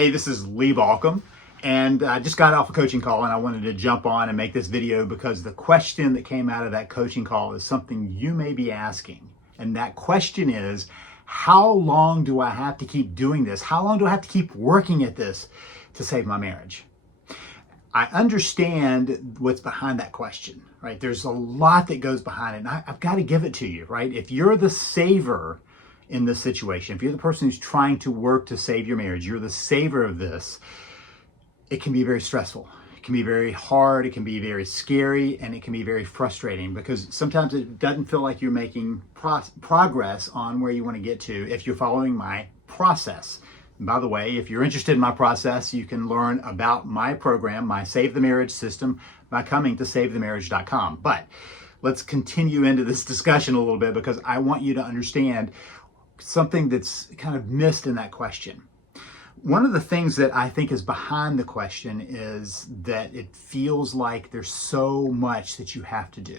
Hey, this is Lee Balcom, and I just got off a coaching call and I wanted to jump on and make this video because the question that came out of that coaching call is something you may be asking. And that question is, how long do I have to keep doing this? How long do I have to keep working at this to save my marriage? I understand what's behind that question, right? There's a lot that goes behind it, and I've got to give it to you, right? If you're the saver in this situation, if you're the person who's trying to work to save your marriage, you're the saver of this, it can be very stressful. It can be very hard, it can be very scary, and it can be very frustrating because sometimes it doesn't feel like you're making progress on where you want to get to if you're following my process. And by the way, if you're interested in my process, you can learn about my program, my Save the Marriage system, by coming to savethemarriage.com. But let's continue into this discussion a little bit because I want you to understand something that's kind of missed in that question. One of the things that I think is behind the question is that it feels like there's so much that you have to do.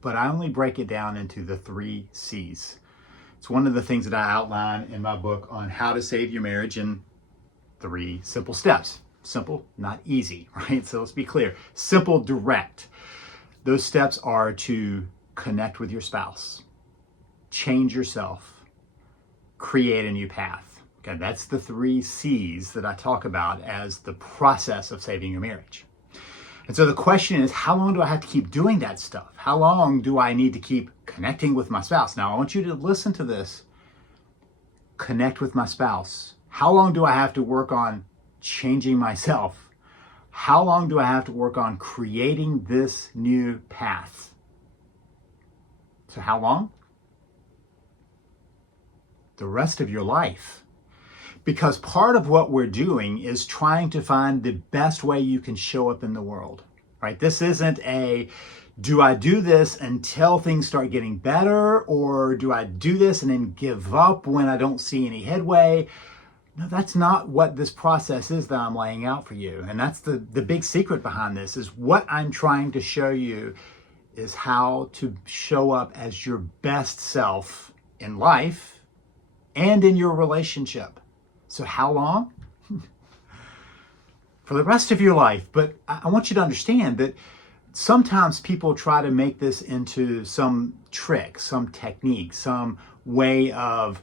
But I only break it down into the 3 C's. It's one of the things that I outline in my book on how to save your marriage in 3 simple steps. Simple, not easy, right? So let's be clear. Simple, direct. Those steps are to connect with your spouse, change yourself, create a new path. Okay, that's the 3 C's that I talk about as the process of saving your marriage. And so the question is, how long do I have to keep doing that stuff? How long do I need to keep connecting with my spouse? Now, I want you to listen to this. Connect with my spouse. How long do I have to work on changing myself? How long do I have to work on creating this new path? So how long? The rest of your life. Because part of what we're doing is trying to find the best way you can show up in the world, right? This isn't a, do I do this until things start getting better, or do I do this and then give up when I don't see any headway? No, that's not what this process is that I'm laying out for you. And that's the big secret behind this, is what I'm trying to show you is how to show up as your best self in life and in your relationship. So how long? For the rest of your life. But I want you to understand that sometimes people try to make this into some trick, some technique, some way of,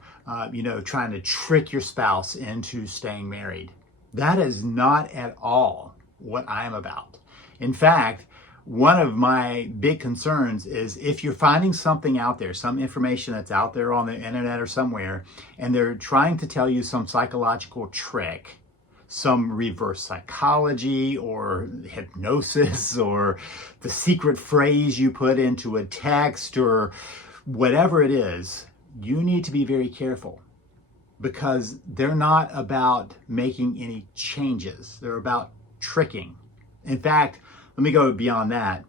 trying to trick your spouse into staying married. That is not at all what I'm about. In fact, one of my big concerns is if you're finding something out there, some information that's out there on the internet or somewhere, and they're trying to tell you some psychological trick, some reverse psychology or hypnosis or the secret phrase you put into a text or whatever it is, you need to be very careful because they're not about making any changes. They're about tricking. In fact, let me go beyond that.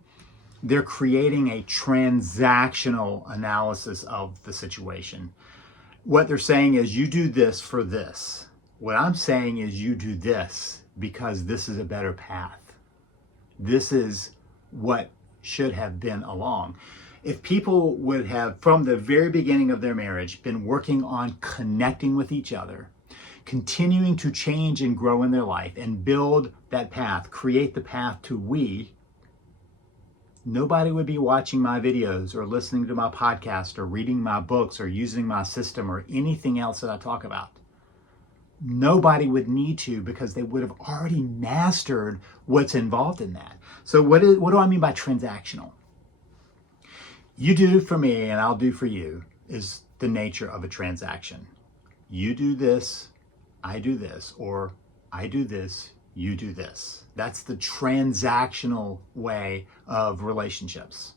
They're creating a transactional analysis of the situation. What they're saying is, you do this for this. What I'm saying is, you do this because this is a better path. This is what should have been along. If people would have, from the very beginning of their marriage, been working on connecting with each other, continuing to change and grow in their life and build that path, create the path to we, nobody would be watching my videos or listening to my podcast or reading my books or using my system or anything else that I talk about. Nobody would need to, because they would have already mastered what's involved in that. So what do I mean by transactional? You do for me and I'll do for you is the nature of a transaction. You do this, I do this, or I do this, you do this. That's the transactional way of relationships.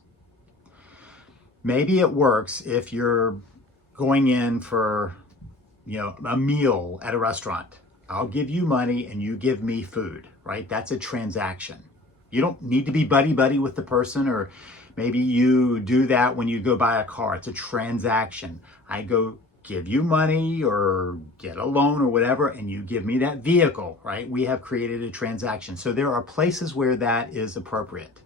Maybe it works if you're going in for, a meal at a restaurant. I'll give you money and you give me food, right? That's a transaction. You don't need to be buddy-buddy with the person, or maybe you do that when you go buy a car. It's a transaction. I go give you money or get a loan or whatever, and you give me that vehicle, right? We have created a transaction. So there are places where that is appropriate.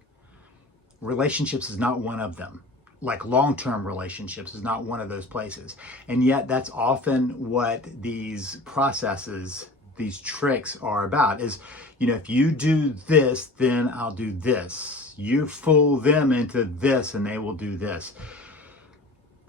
Relationships is not one of them. Like long-term relationships is not one of those places. And yet that's often what these processes these tricks are about is, if you do this, then I'll do this. You fool them into this and they will do this.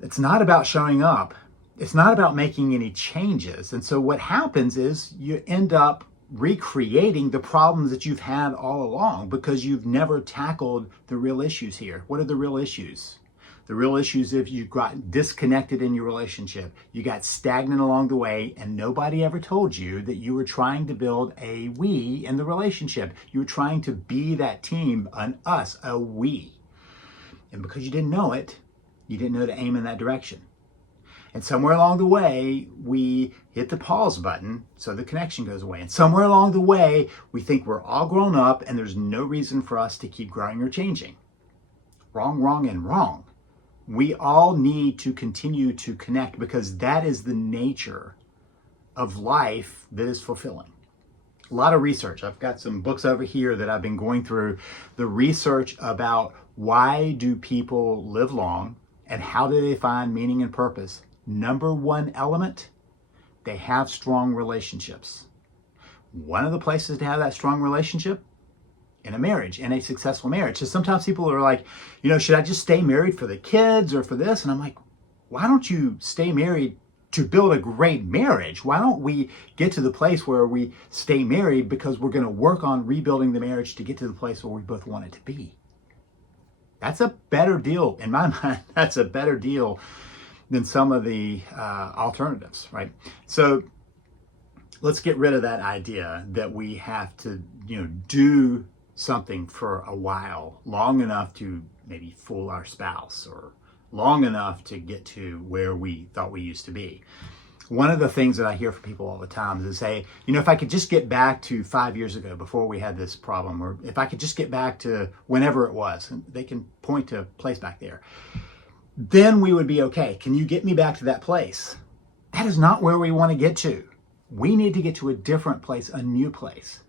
It's not about showing up. It's not about making any changes. And so what happens is you end up recreating the problems that you've had all along because you've never tackled the real issues here. What are the real issues? The real issues if you got disconnected in your relationship, you got stagnant along the way, and nobody ever told you that you were trying to build a we in the relationship. You were trying to be that team, an us, a we. And because you didn't know it, you didn't know to aim in that direction. And somewhere along the way, we hit the pause button so the connection goes away. And somewhere along the way, we think we're all grown up and there's no reason for us to keep growing or changing. Wrong, wrong, and wrong. We all need to continue to connect because that is the nature of life that is fulfilling. A lot of research. I've got some books over here that I've been going through. The research about why do people live long and how do they find meaning and purpose. Number one element, they have strong relationships. One of the places to have that strong relationship, in a marriage, in a successful marriage. So sometimes people are like, should I just stay married for the kids or for this? And I'm like, why don't you stay married to build a great marriage? Why don't we get to the place where we stay married because we're going to work on rebuilding the marriage to get to the place where we both want it to be? That's a better deal. In my mind, that's a better deal than some of the alternatives, right? So let's get rid of that idea that we have to, do something for a while, long enough to maybe fool our spouse or long enough to get to where we thought we used to be. One of the things that I hear from people all the time is say, if I could just get back to 5 years ago before we had this problem, or if I could just get back to whenever it was, and they can point to a place back there, then we would be okay. Can you get me back to that place? That is not where we want to get to. We need to get to a different place, a new place.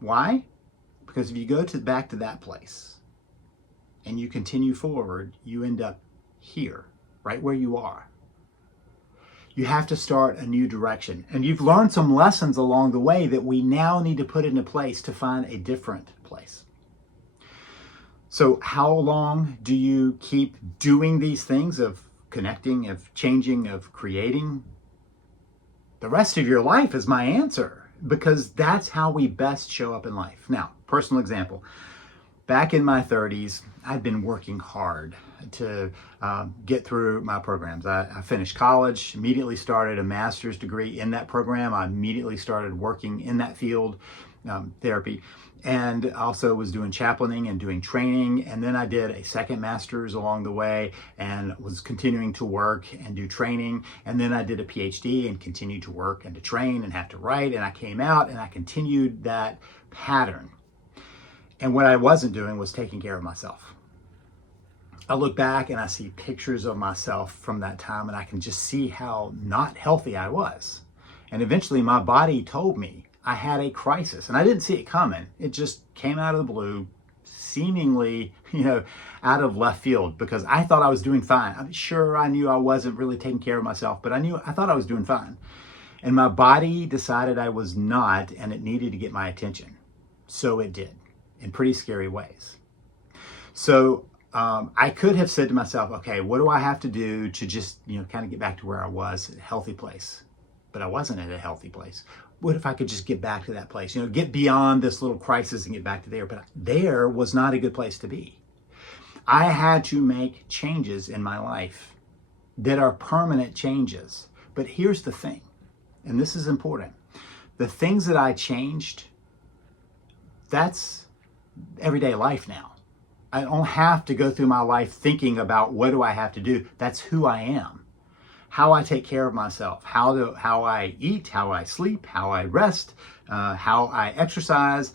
Why? Because if you go back to that place and you continue forward, you end up here, right where you are. You have to start a new direction. And you've learned some lessons along the way that we now need to put into place to find a different place. So how long do you keep doing these things of connecting, of changing, of creating? The rest of your life is my answer, because that's how we best show up in life. Now, personal example. Back in my 30s, I'd been working hard to get through my programs. I finished college, immediately started a master's degree in that program. I immediately started working in that field, therapy, and also was doing chaplaining and doing training. And then I did a second master's along the way and was continuing to work and do training. And then I did a PhD and continued to work and to train and have to write. And I came out and I continued that pattern. And what I wasn't doing was taking care of myself. I look back and I see pictures of myself from that time and I can just see how not healthy I was. And eventually my body told me I had a crisis, and I didn't see it coming. It just came out of the blue, seemingly, out of left field, because I thought I was doing fine. I'm sure I knew I wasn't really taking care of myself, but I thought I was doing fine. And my body decided I was not, and it needed to get my attention. So it did, in pretty scary ways. So I could have said to myself, okay, what do I have to do to just, kind of get back to where I was, a healthy place? But I wasn't at a healthy place. What if I could just get back to that place? Get beyond this little crisis and get back to there. But there was not a good place to be. I had to make changes in my life that are permanent changes. But here's the thing, and this is important. The things that I changed, that's everyday life now. I don't have to go through my life thinking about what do I have to do. That's who I am. How I take care of myself, how I eat, how I sleep, how I rest, how I exercise,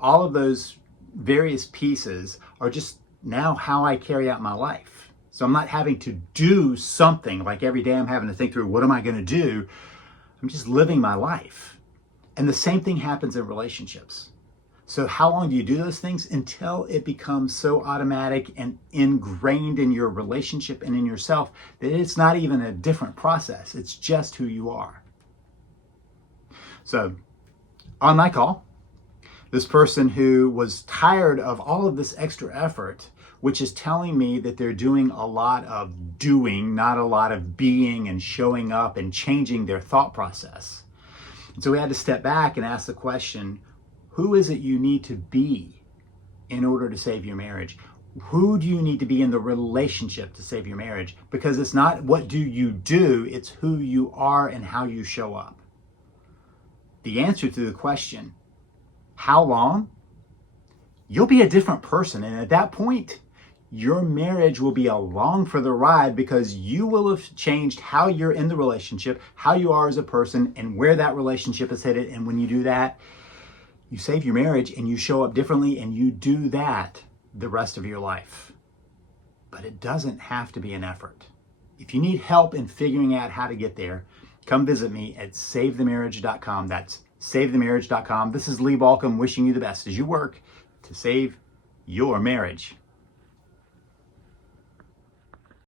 all of those various pieces are just now how I carry out my life. So I'm not having to do something like every day I'm having to think through, what am I going to do? I'm just living my life. And the same thing happens in relationships. So how long do you do those things? Until it becomes so automatic and ingrained in your relationship and in yourself that it's not even a different process. It's just who you are. So on my call, this person who was tired of all of this extra effort, which is telling me that they're doing a lot of doing, not a lot of being and showing up and changing their thought process. And so we had to step back and ask the question, who is it you need to be in order to save your marriage? Who do you need to be in the relationship to save your marriage? Because it's not what do you do, it's who you are and how you show up. The answer to the question, how long? You'll be a different person. And at that point, your marriage will be along for the ride because you will have changed how you're in the relationship, how you are as a person, and where that relationship is headed. And when you do that, you save your marriage and you show up differently, and you do that the rest of your life. But it doesn't have to be an effort. If you need help in figuring out how to get there, come visit me at savethemarriage.com. That's savethemarriage.com. This is Lee Balcom wishing you the best as you work to save your marriage.